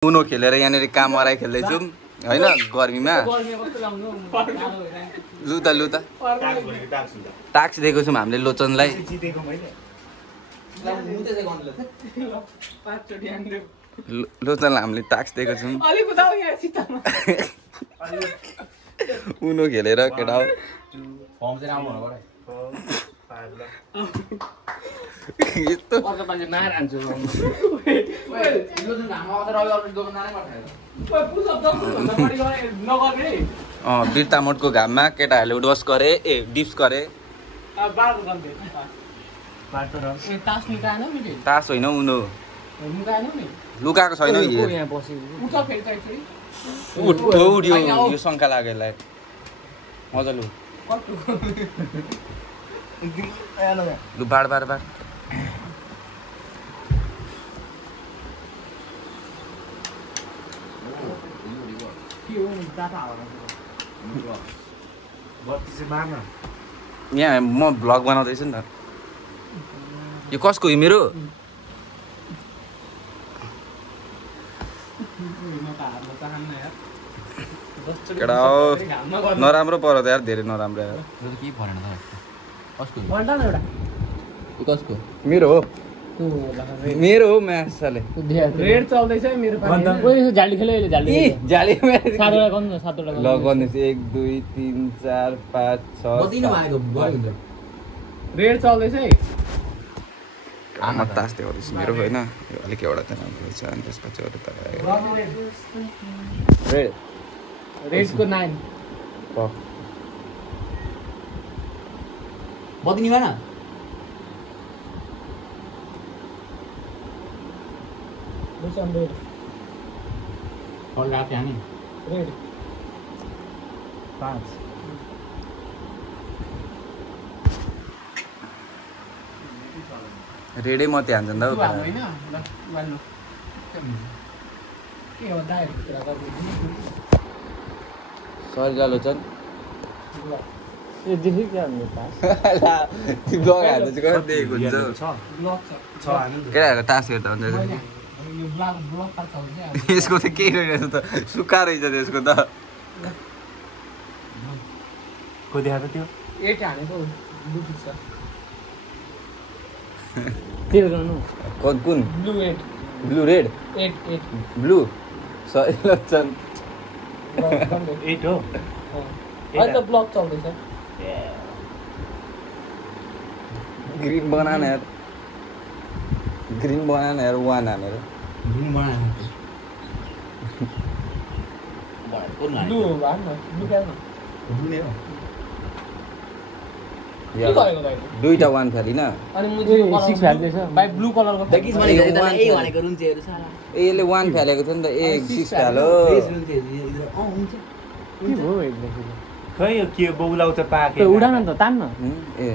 उनो खेलेर यहाँनिर काम अराइ खेल्दैछौँ होइन गर्मीमा लु त टाक्स दिएको छौँ हामीले लोचनलाई लोचनलाई हामीले टाक्स दिएको छौँ उनो खेलेर केटा यस्तो बिर्ता मोडको घाममा केटाहरूले उडवस गरे डिप्स गरे तास होइन उनो लुकाएको छैन उठ्यो यो शङ्का लाग्यो यसलाई मजालु लु बाड यहाँ म भ्लग बनाउँदैछु नि त यो कसको हो मेरो केटा नराम्रो पर्यो त यार धेरै नराम्रो यार कसको मेरो हो म्यासले रेड चल्दैछ मेरो पानी झाली खेल्यो अहिले झाली झाली सातवटा गर्नु न सातवटा ल गर्नुस् 1 2 3 4 5 6 रेड चल्दैछ है म तास देखाउँदैछु मेरो होइन यो अलिक एउटा त राम्रो छ अनि त्यसपछि अरू त रेड रेडको 9 बदिनी भएन रेड रात हामी रेड 5 रेडै मात्रै हान्छ नि त होइन ल वाल्नु के हो दाइहरु कुरा गर्दै सरी लोचन ए देखि क्या हो तास ला ब्लग हाल्दै चाहिँ कहाँ देखेको हुन्छ ब्लक छ केटाहरुले तास हेर्दा हुन्छ यो ब्लक पार्छ हुन्छ यसको त केही रहेछ त सुक्खा रहेछ त्यसको त को देखाएको थियो 8 हानेको ब्लु छ तेरो गर्नु कुन ब्लू 8 ब्लू रेड 8 ब्लू सरी लोचन 8 हो अहिले त ब्लक चल्दैछ ग्रीन बनाना यार 1 हानेर जुन बनाएको ब्लू हान न ब्लू क्या न जुन हो के गरेको दाइ दुईटा 1 फ्यालिन अनि मुझे 6 फ्याल्दैछ भाइ ब्लू कलरको दकिस भनेको त ए भनेको रुन्चेहरु साला यसले 1 फ्यालेको थियो नि त ए 6 फ्यालो हुन्छ के हो एकदम खै यो के बौलाउ त पाके उडान त तान्न ए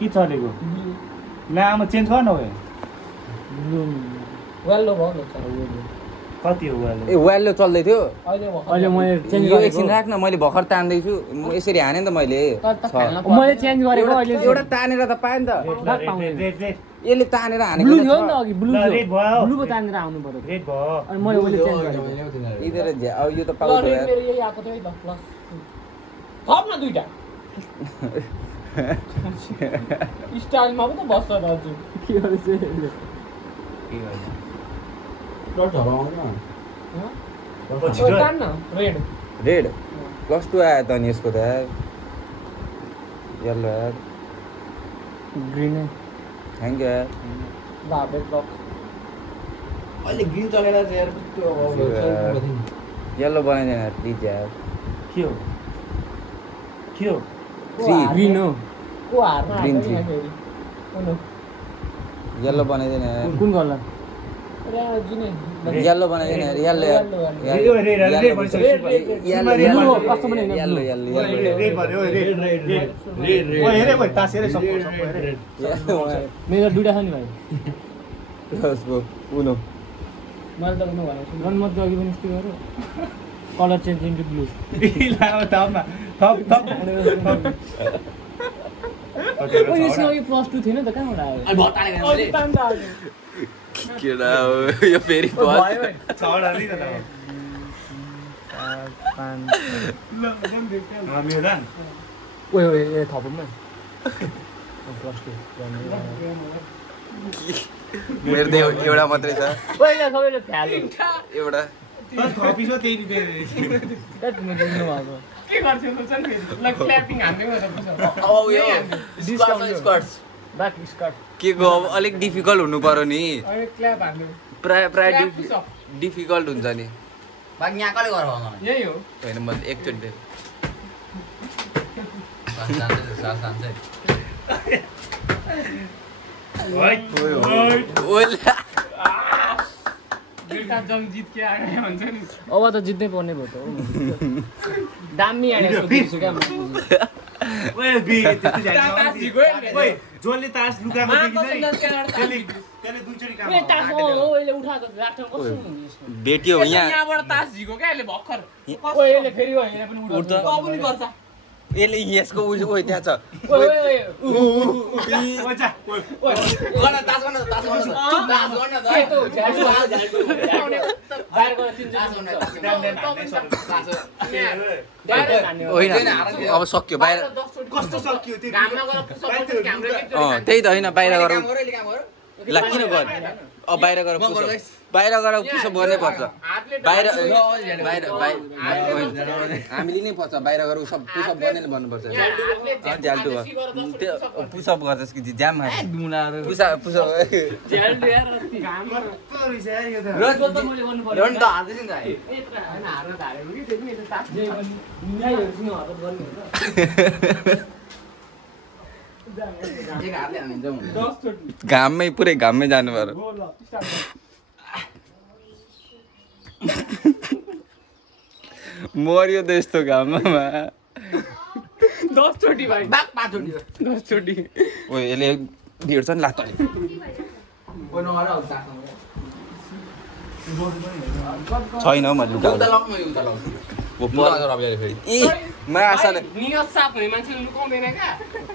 के चलेको नाम चेन्ज गर्न हो ब्लू वेल्लो भयो नि कति हो वाले ए वेल्लो चल्दै थियो अहिले मैले चेन्ज यो एकछिन राख्न मैले भर्खर तान्दै छु यसरी हाने नि त मैले मैले चेन्ज गरेको अहिले एउटा तानेर त पाएँ नि त यसले तानेर हानेको ब्लू थियो नि त अघि ब्लू रेड भयो ब्लू को तानेर आउनु पर्यो रेड भयो अनि मैले चेन्ज गरेको इधर अब यो त पाउँछ यार मेरो यही आको थियो है त प्लस थप न दुईटा स्टाइलमा पनि त बस्छ दाजु के गरेछ रेड रेड कस्तो आयो त नि यसको त यार येल्लो यार ग्रीन थ्याङ्क यू यार लाभे ब्लक अहिले ग्रीन चलेर चाहिँ यार त्यो येल्लो बनाइदिनु यार प्लिज यार के हो ग्रीन हो को हार्न ग्रीन हाल्छ यहाँ फेरि येल्लो बनाइदिनु यार कुन कलर जुनै येल्लो बनाइदिनु यार येल्लो मेरो दुईटा छ नि भाइ उनो मैले त उनो भनेको छु रन मध्ये अघि पनि यस्तै गऱ्यो कलर चेन्ज इन्टु ब्लू यसमा अघि +2 थिएन त कहाँबाट आयो केडा हो यो फेरि बल ओए थपौँ न मेरो त एउटा मात्रै छ सबैले फ्याल एउटा के गर्छौ त नि ल क्ल्यापिङ हान्दै म ब्याक स्कर्ट के को अब अलिक डिफिकल्ट हुनु पर्यो नि अरे क्ल्याप हान्नु प्राय डिफिकल्ट हुन्छ नि यही हो होइन म एकचोटि बेलुका जङ जित के आयो भन्छ नि अब त जित्नै पर्ने भयो त दामी आएको क्या जसले तास लुकाएको बेटी हो यहाँ यहाँबाट तास झिको क्या अहिले भर्खर फेरि यसले यसको उयो त्यहाँ छ अब सक्यो बाहिर कस्तो सक्यो त्यही त होइन बाहिर गएर ल किन गर्ने अब बाहिर गएर पुसअप गर्नै पर्छ बाहिर हामीले नै पर्छ बाहिर गएर पुसअप गर्ने भन्नुपर्छ झ्याल्टु भयो त्यो पुसअप गर्छस् कि ज्याम घाममै पुरै घाममै जानु पर्यो मर्यो त यस्तो घाममा 10 चोटी भाइ 10 चोटी ओ यसले भिड्छ नि लात छैन हौ मैले लुगा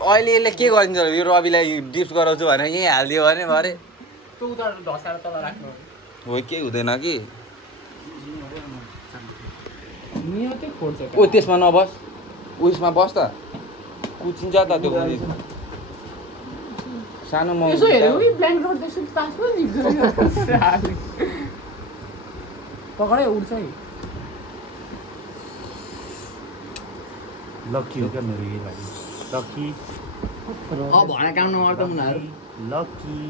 अहिले यसले के गरिन्छ यो रविलाई डिप्स गराउँछु भनेर यहीँ हालिदियो भने भरे हो केही हुँदैन कि ओ त्यसमा नबस उयसमा बस त कुचिन्छ त त्यो सानो पकडै उड्छ है लकी हो क्या मेरो यही लागि लकी भने काम नगर्दा उनीहरू लकी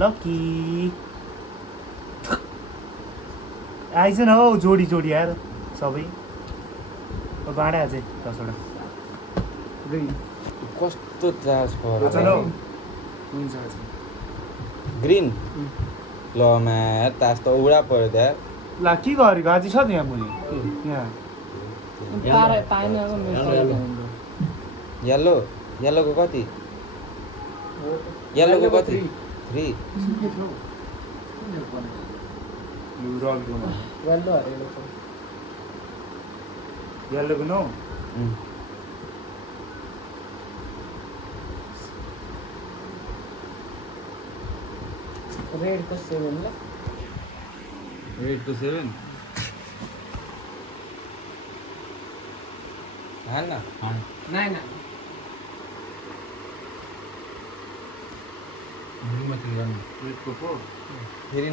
लकी आइज न हौ जोडी जोडी आएर सबै बाँडा अझै 10 वटा कस्तो चार्ज ग्रिन ल म्या तास त उडा पर्यो त्यहाँ ला के गरेको अझै छ त यहाँ मुनि यहाँ येल्लोको कति येल्लोको कति 3 येल्लोको 9 रेड को 7 ल रेड को 7 हान न नाइन रेड को 4 फेरि